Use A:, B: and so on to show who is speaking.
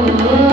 A: Oh, mm -hmm.